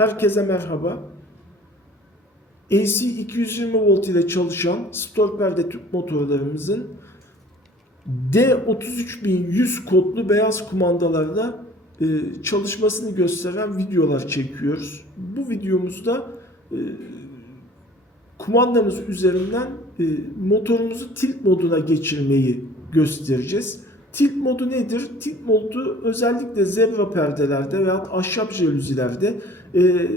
Herkese merhaba. AC 220 volt ile çalışan Stolper'de tüp motorlarımızın D33100 kodlu beyaz kumandalarda e, çalışmasını gösteren videolar çekiyoruz. Bu videomuzda e, kumandamız üzerinden e, motorumuzu tilt moduna geçirmeyi göstereceğiz. Tilt modu nedir? Tilt modu özellikle zebra perdelerde veya ahşap jeluzilerde e,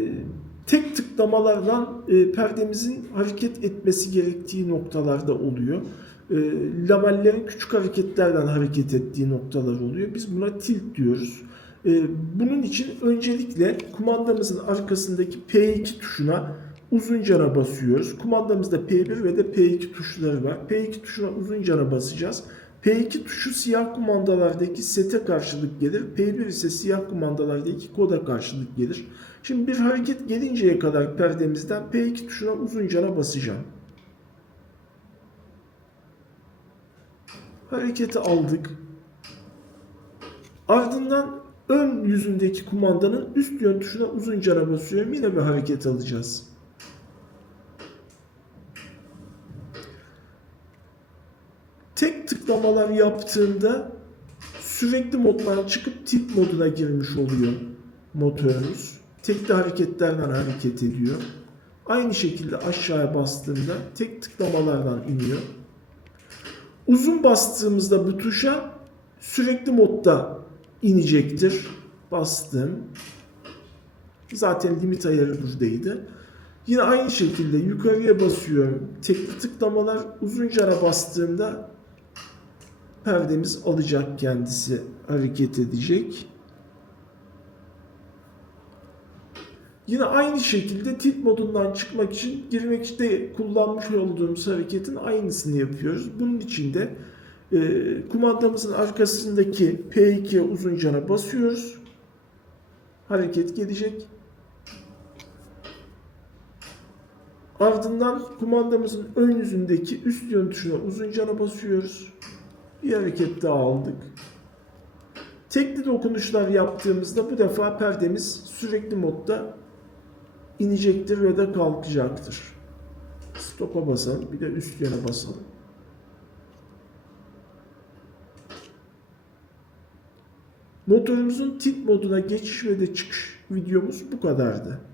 tek tıklamalarla e, perdemizin hareket etmesi gerektiği noktalarda oluyor. E, lamellerin küçük hareketlerden hareket ettiği noktalar oluyor. Biz buna tilt diyoruz. E, bunun için öncelikle kumandamızın arkasındaki P2 tuşuna uzuncana basıyoruz. Kumandamızda P1 ve de P2 tuşları var. P2 tuşuna uzuncana basacağız. P2 tuşu siyah kumandalardaki sete karşılık gelir. P1 ise siyah kumandalardaki koda karşılık gelir. Şimdi bir hareket gelinceye kadar perdemizden P2 tuşuna uzuncana basacağım. Hareketi aldık. Ardından ön yüzündeki kumandanın üst yön tuşuna uzuncana basıyorum. Yine bir hareket alacağız. Tek tıklamalar yaptığında sürekli moddan çıkıp tilt moduna girmiş oluyor motorumuz. Tekli hareketlerden hareket ediyor. Aynı şekilde aşağıya bastığımda tek tıklamalardan iniyor. Uzun bastığımızda bu tuşa sürekli modda inecektir. Bastım. Zaten limit ayarı buradaydı. Yine aynı şekilde yukarıya basıyorum. Tekli tıklamalar uzunca bastığımda perdemiz alacak kendisi hareket edecek. Yine aynı şekilde tilt modundan çıkmak için girmekte kullanmış olduğumuz hareketin aynısını yapıyoruz. Bunun için de e, kumandamızın arkasındaki P2'ye uzuncana basıyoruz. Hareket gelecek. Ardından kumandamızın ön yüzündeki üst yön tuşuna uzuncana basıyoruz. Bir hareket daha aldık. Tekli dokunuşlar yaptığımızda bu defa perdemiz sürekli modda inecektir ve de kalkacaktır. Stop'a basalım. Bir de üst yöne basalım. Motorumuzun tilt moduna geçiş ve de çıkış videomuz bu kadardı.